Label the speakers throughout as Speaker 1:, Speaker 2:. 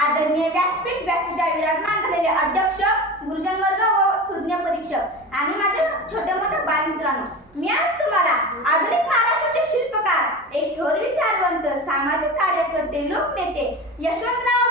Speaker 1: आदरणीय व्यासपीठ व्यासपीठा विराजमान झालेले अध्यक्ष गुरुजन वर्ग व सुज्ञ परीक्षक आणि माझ्या छोट्या मोठ्या बालमित्रांनो मी आज तुम्हाला आधुनिक महाराष्ट्राचे शिल्पकार एक थोर विचारवंत सामाजिक कार्यकर्ते लोकनेते यशवंतराव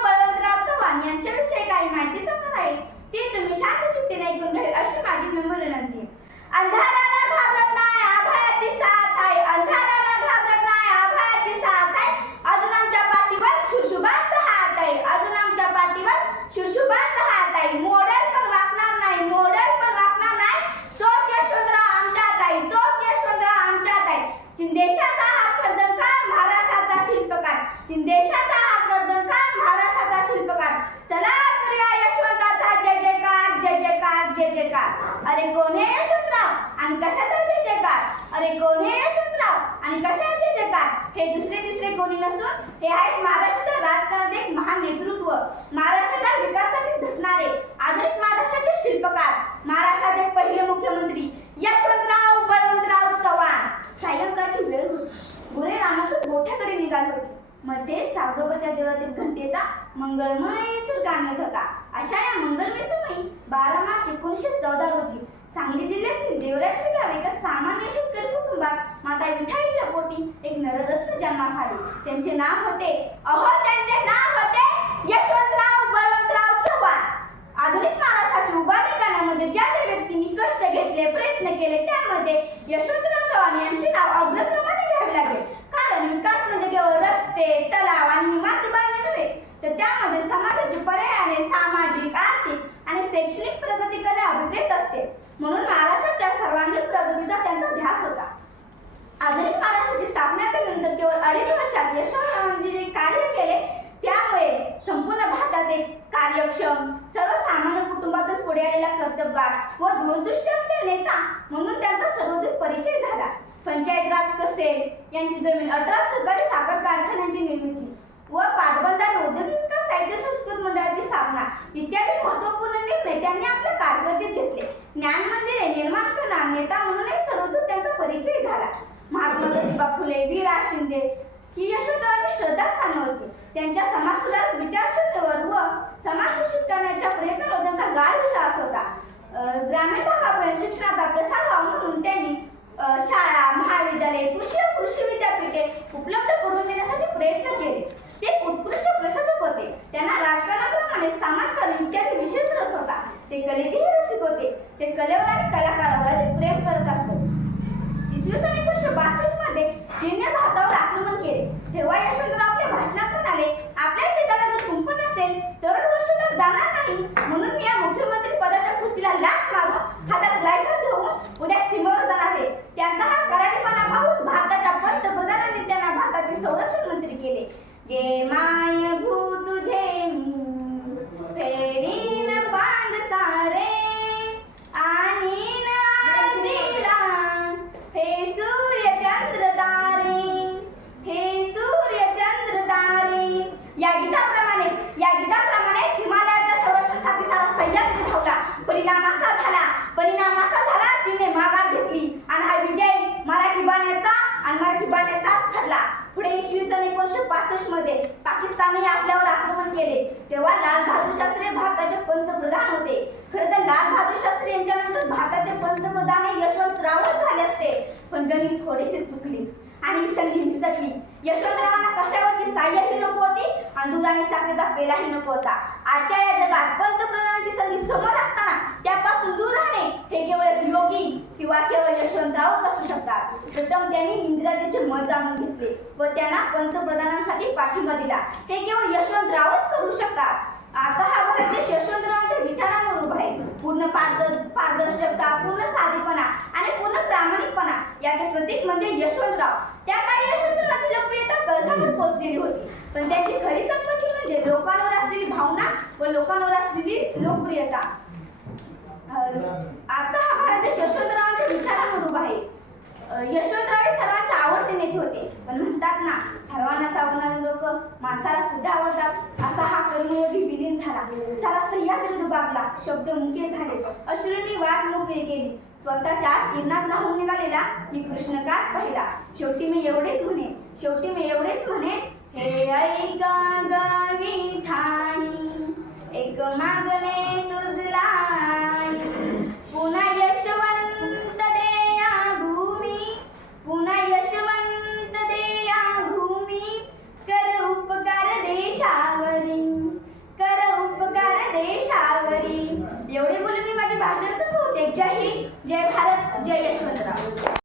Speaker 1: यशवंतराव? आणि कशाचे जयकार? अरे कोण हे यशवंतराव? आणि कशाचे जयकार? हे दुसरे तिसरे कोणी नसून हे आहेत महाराष्ट्राच्या राजकारणात एक महान नेतृत्व. महाराष्ट्राच्या विकासासाठी झटणारे? आधुनिक महाराष्ट्राचे शिल्पकार. महाराष्ट्राचे पहिले मुख्यमंत्री यशवंतराव बळवंतराव चव्हाण. सायंकाळची वेळ होती. गुरे रानातून मोठ्याकडे निघाले होते. मध्ये सावरोबाच्या देवळातील घंटेचा मंगळमय सूर गाण्यात होता. अशा या मंगलमय समयी बारा मार्च एकोणीसशे चौदा रोजी सांगली जिल्ह्यातील देवराजचे गाव एका सामान्य शेतकरी कुटुंबात माता विठाईच्या पोटी एक नररत्न जन्मास आले. त्यांचे नाव होते अहो त्यांचे नाव होते यशवंतराव बळवंतराव चव्हाण आधुनिक महाराष्ट्राची उभारणी करण्यामध्ये ज्या ज्या व्यक्तींनी कष्ट घेतले प्रयत्न केले त्यामध्ये यशवंतराव चव्हाण यांचे नाव अग्रक्रमाने घ्यावे लागेल. कारण विकास म्हणजे केवळ रस्ते तलाव आणि इमारती बांधणे नव्हे तर त्यामध्ये समाजाची पर्यायाने सामाजिक आर्थिक आणि शैक्षणिक प्रगती करणे अभिप्रेत असते म्हणून महाराष्ट्राच्या सर्वांगीण प्रगतीचा त्यांचा ध्यास होता आधुनिक महाराष्ट्राची स्थापना केल्यानंतर केवळ अडीच वर्षात यशवंतरावांनी जे कार्य केले त्यामुळे संपूर्ण भारतात कार्यक्षम सर्वसामान्य कुटुंबातून पुढे आलेला कर्तबगार व दूरदृष्टी असलेले नेता म्हणून त्यांचा सर्वदूर परिचय झाला. पंचायत राज कसेल यांची जमीन अठरा सहकारी साखर कारखान्यांची निर्मिती व पाटबंधारे औद्योगिक विकास साहित्य संस्कृत मंडळाची स्थापना इत्यादी महत्त्वपूर्ण निर्णय त्यांनी आपल्या कारकिर्दीत घेतले. ज्ञान मंदिरे निर्माण करणार नेता म्हणूनही सर्वदूर त्यांचा परिचय झाला. महात्मा ज्योतिबा फुले वीरा शिंदे ही यशवंतरावांची श्रद्धास्थाने होती त्यांच्या समाजसुधारक विचारशून्यवर व समाज शिक्षित करण्याच्या प्रयत्नावर त्यांचा गाढ विश्वास होता. ग्रामीण भागापर्यंत शिक्षणाचा प्रसार व्हावा म्हणून त्यांनी शाळा महाविद्यालय कृषी व कृषी विद्यापीठे उपलब्ध करून देण्यासाठी प्रयत्न केले. ते उत्कृष्ट प्रशासक होते. त्यांना राजकारणाप्रमाणे समाजकारण इत्यादी विशेष रस होता. ते कलेचेही रसिक होते. ते कलेवर आणि कलाकारावर प्रेम करत असत. इसवी सन एकोणीसशे बासष्टमध्ये चीनने भारतावर आक्रमण केले. तेव्हा यशवंतराव आपल्या भाषणात म्हणाले आपल्या शेताला जर कुंपण नसेल तर वर्ष जाणार नाही. म्हणून मी या मुख्यमंत्री पदाच्या खुर्चीला लाच मारून हातात लायसन घेऊन उद्या सीमेवर जाणार आहे. त्यांचा हा करारीपणा पाहून भारताच्या पंतप्रधानांनी त्यांना भारताचे संरक्षण मंत्री केले. गे मा गीताप्रमाणेच या गीताप्रमाणेच हिमालयाच्या संरक्षणासाठी सारा सह्याद्री धावला परिणाम असा झाला परिणाम असा झाला जिने माघार घेतली आणि हा विजय मराठी बाण्याचा आणि मराठी बाण्याचाच ठरला. पुढे इसवी सन एकोणीसशे पासष्टमध्ये पाकिस्तानने आपल्यावर आक्रमण केले. तेव्हा लाल बहादूर शास्त्री भारताचे पंतप्रधान होते. खरं तर लाल बहादूर शास्त्री यांच्यानंतर भारताचे पंतप्रधान हे यशवंतरावच झाले असते. पण गणित थोडीशी चुकली आणि संधी निसटली. यशवंतरावांना कशावरची साह्यही नको होती? आणि दूध साखरेचा पेलाही नको होता. आजच्या या जगात पंतप्रधानांची संधी समोर असताना त्यापासून दूर राहणे हे केवळ योगी किंवा केवळ यशवंतरावच असू शकतात. प्रथम त्यांनी इंदिराजीचे मत जाणून घेतले व त्यांना पंतप्रधानांसाठी पाठिंबा दिला. हे केवळ यशवंतरावच करू शकतात. आता हा भारत देश यशवंतरावांच्या विचारांवर उभा आहे. पूर्ण पारदर्शकता पूर्ण साधेपणा आणि पूर्ण प्रामाणिकपणा याचे प्रतीक म्हणजे यशवंतराव. त्या काळी यशवंतरावाची लोकप्रियता कळसावर पोहोचलेली होती. पण त्यांची खरी संपत्ती म्हणजे लोकांवर असलेली भावना व लोकांवर असलेली लोकप्रियता. आजचा हा भारत देश यशवंतरावांच्या विचारांवर उभा आहे. यशवंतराव हे सर्वांचे आवडते नेते होते. पण म्हणतात ना सर्वांनाच आवडणारे लोक माणसाला सुद्धा आवडतात. असा हा कर्मयोगी विलीन झाला. सारा सह्याद्री दुबागला शब्द मुके झाले. अश्रूंनी वाट मोकळी केली. स्वतःच्या किरणात राहून निघालेला मी कृष्णकाठ पाहिला. शेवटी मी एवढेच म्हणे शेवटी मी एवढेच म्हणे हे ऐका गावी ठाई एक मागले तू Yeah, yeah.